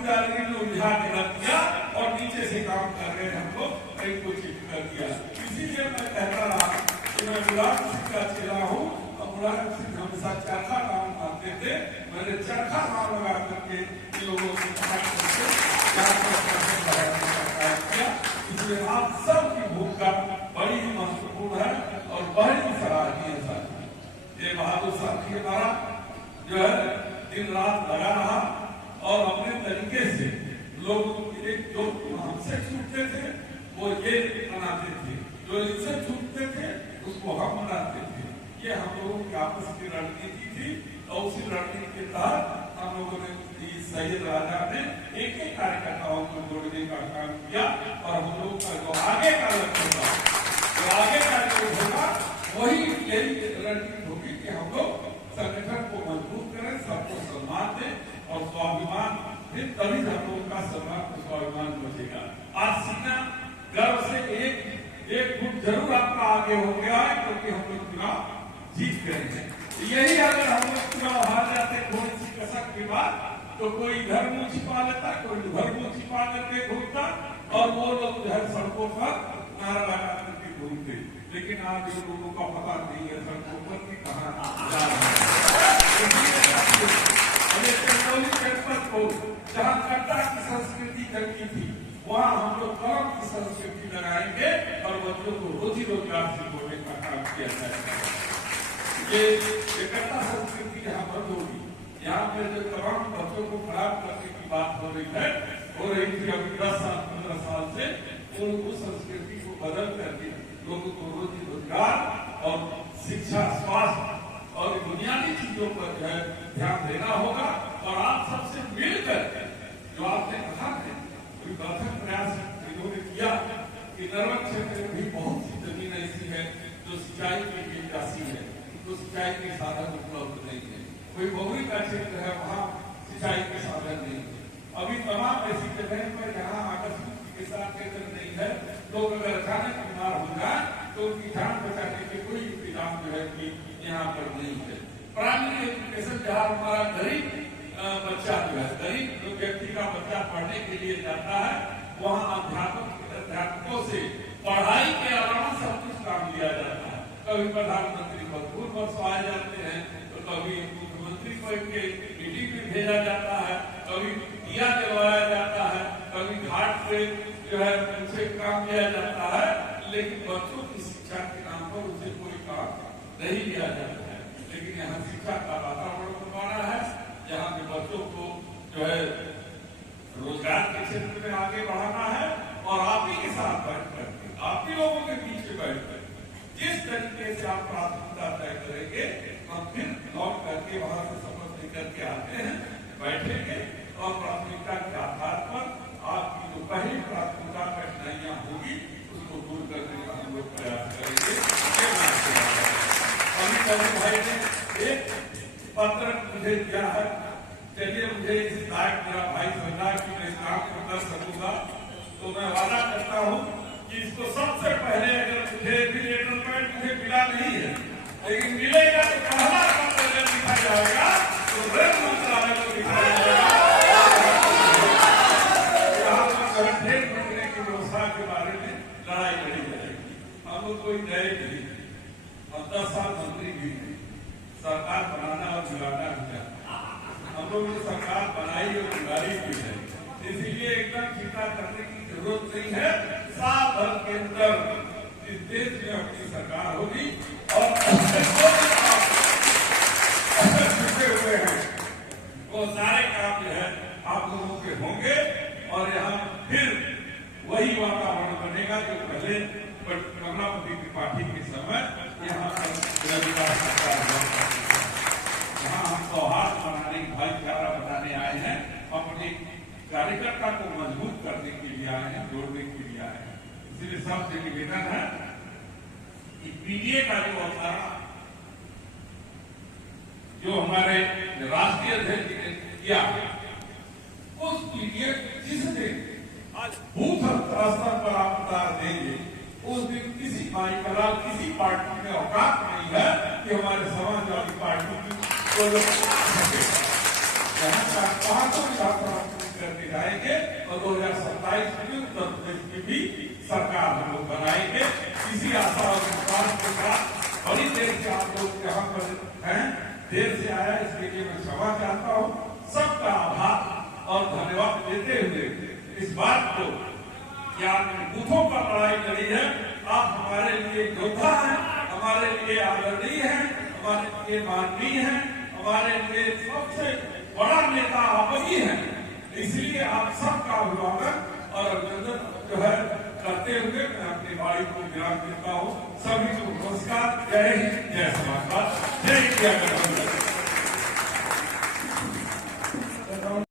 चौकीदारी ने उलझा के रख दिया और नीचे से काम कर रहे हैं, हमको कहीं को चिट कर दिया। इसीलिए मैं कहता रहा कि मैं मुलायम सिंह का चेला हूँ और मुलायम सिंह हमेशा चरखा नाम मानते थे। मैंने चरखा नाम लगा करके इन लोगों से किया। इसलिए आप सबकी भूमिका बड़ी महत्वपूर्ण है और बड़ी सराहनीय है। ये बहादुर साहब की हमारा जो है दिन रात लगा रहा और अपने तरीके से लोग जो हमसे छूटते थे वो ये मनाते थे, जो इनसे छूटते थे उसको हम मनाते थे। ये हम लोगों की आपस की रणनीति थी और उसी रणनीति के तहत हम लोगों ने सैयद राजा ने एक एक कार्यकर्ताओं को जोड़ने का काम किया और हम लोग का जो आगे का लक्ष्य होगा, जो आगे का जो होगा वही यही रणनीति होगी कि हम लोग संगठन को मजबूत करें, सबको सम्मान दें और स्वाभिमान, फिर तभी हम लोग का सम्मान और स्वाभिमान बचेगा। आज सीना गर्व से एक फुट जरूर आपका आगे हो गया है क्योंकि हम लोग चुनाव जीत गए हैं। यही अगर हम लोग चुनाव हार जाते थोड़ी सी कसक के बाद तो कोई घर मुंह छिपा लेता, कोई घर मुंह छिपा करके घूमता और वो लोग जो है सड़कों पर नारा लगा करके घूमते। लेकिन आज जो लोगों का पता नहीं है सड़कों पर कि कहाँ जा रहे हैं। को जहाँ कट्टा की संस्कृति जमी थी वहाँ हम लोग कलम की संस्कृति लगाएंगे और बच्चों को रोजी रोजगार से जोड़ने का काम किया जाएगा। ये कट्टा संस्कृति यहाँ बंद होगी। यहाँ पे जो तमाम बच्चों को खराब करने की बात हो रही थी अभी 10 साल 15 साल से, उस संस्कृति को बदल करके लोगों को रोजी रोजगार और शिक्षा, स्वास्थ्य और बुनियादी चीजों पर जो है ध्यान देना होगा। और आप सबसे मिलकर जो आपने कहा है प्रथम प्रयास इन्होंने किया कि नर्मदा क्षेत्र में भी बहुत सी जमीन ऐसी है जो सिंचाई के लिए जाती है, तो सिंचाई के साधन उपलब्ध नहीं है। कोई बहुरी का क्षेत्र है वहाँ सिंचाई के साधन नहीं है। अभी तमाम ऐसी जगह पर जहाँ आकस्मिक चिकित्सा केंद्र नहीं है, लोग अगर अचानक बीमार हो जाए तो उनकी जान बचाने के कोई इंतजाम जो है कि यहाँ पर नहीं है। प्राइमरी एजुकेशन जहाँ हमारा गरीब बच्चा जो है, गरीब व्यक्ति का बच्चा पढ़ने के लिए जाता है, वहाँ अध्यापकों से पढ़ाई के अलावा सब कुछ काम लिया जाता है। कभी प्रधानमंत्री मजदूर बरसवाए जाते हैं, तो कभी मुख्यमंत्री को के मीटिंग में भेजा जाता है, कभी दिया जलवाया जाता है, कभी घाट पे जो है उनसे काम लिया जाता है। लेकिन बच्चों की शिक्षा के नाम पर उसे कोई काम नहीं लिया जाता है। लेकिन यहाँ शिक्षा का वातावरण बनवाना है जहाँ के बच्चों को जो है रोजगार के क्षेत्र में आगे बढ़ाना है और आप ही के साथ बैठ करके, आप ही लोगों के बीच में बैठ कर जिस तरीके से आप प्राथमिकता तय करेंगे, हम फिर लौट करके वहां से शपथ लेकर के आते हैं, बैठेंगे और प्राथमिकता के आधार पर आपकी जो पहली प्राथमिकता कठिनाइयां होगी उसको दूर करने का हम लोग प्रयास करेंगे। अभी भाई ने एक पत्र मुझे दिया है, चलिए मुझे इस लायक मेरा भाई समझा कि मैं इस काम को कर सकूंगा, तो मैं वादा करता हूँ कि इसको सबसे पहले अगर मुझे भी लेटर पैड मुझे मिला नहीं है, लेकिन मिलेगा तो पहला पत्र अगर लिखा जाएगा तो रेल मंत्रालय को दिखाया जाएगा की व्यवस्था के बारे में लड़ाई लड़ी जाएगी। हम लोग कोई नए नहीं, हम 10 साल मंत्री भी नहीं, सरकार बनाना और बिगाड़ना भी है। हम लोग ने सरकार बनाई और बिगाड़ी भी है, इसीलिए एकदम चिंता करने की जरूरत नहीं है। साल भर के अंदर इस देश में अपनी सरकार होगी और छुटे हुए हैं वो सारे काम जो है आप लोगों के होंगे और यहाँ फिर वही वातावरण बनेगा जो पहले कमलापति त्रिपाठी के समय यहाँ पर यहाँ हम सौहार्द बनाने, भाईचारा बनाने आए हैं, अपने कार्यकर्ता को मजबूत करने के लिए आए हैं, जोड़ने के लिए आए हैं। इसलिए सबसे निवेदन है कि पीडीए का जो अवतारा जो हमारे राष्ट्रीय अध्यक्ष ने किया, उस पीडीए जिस दिन आज बूथ स्तर पर आप उतार देंगे, उस दिन किसी भाईचारा किसी पार्टी में औकात नहीं है कि हमारे समाजवादी पार्टी की को लोग करके जा और 2027 में उत्तर प्रदेश की भी सरकार हम लोग बनाएंगे। इसी आशा और विश्वास के साथ बड़ी देर से आप लोग यहाँ पर हैं, देर से आया इसके लिए मैं क्षमा चाहता हूँ। सबका आभार और धन्यवाद देते हुए इस बात को कि आपने बूथों पर लड़ाई लड़ी है, आप हमारे लिए योद्धा हैं, हमारे लिए आदरणीय हैं, हमारे लिए माननीय हैं, हमारे लिए सबसे बड़ा नेता आप ही हैं। इसलिए आप सबका अभिवादन और अभिनंदन जो है करते हुए मैं अपनी वाणी को विराम देता हूँ। सभी को नमस्कार, जय हिंद, जय समाजवाद, जय इंडिया गठबंधन।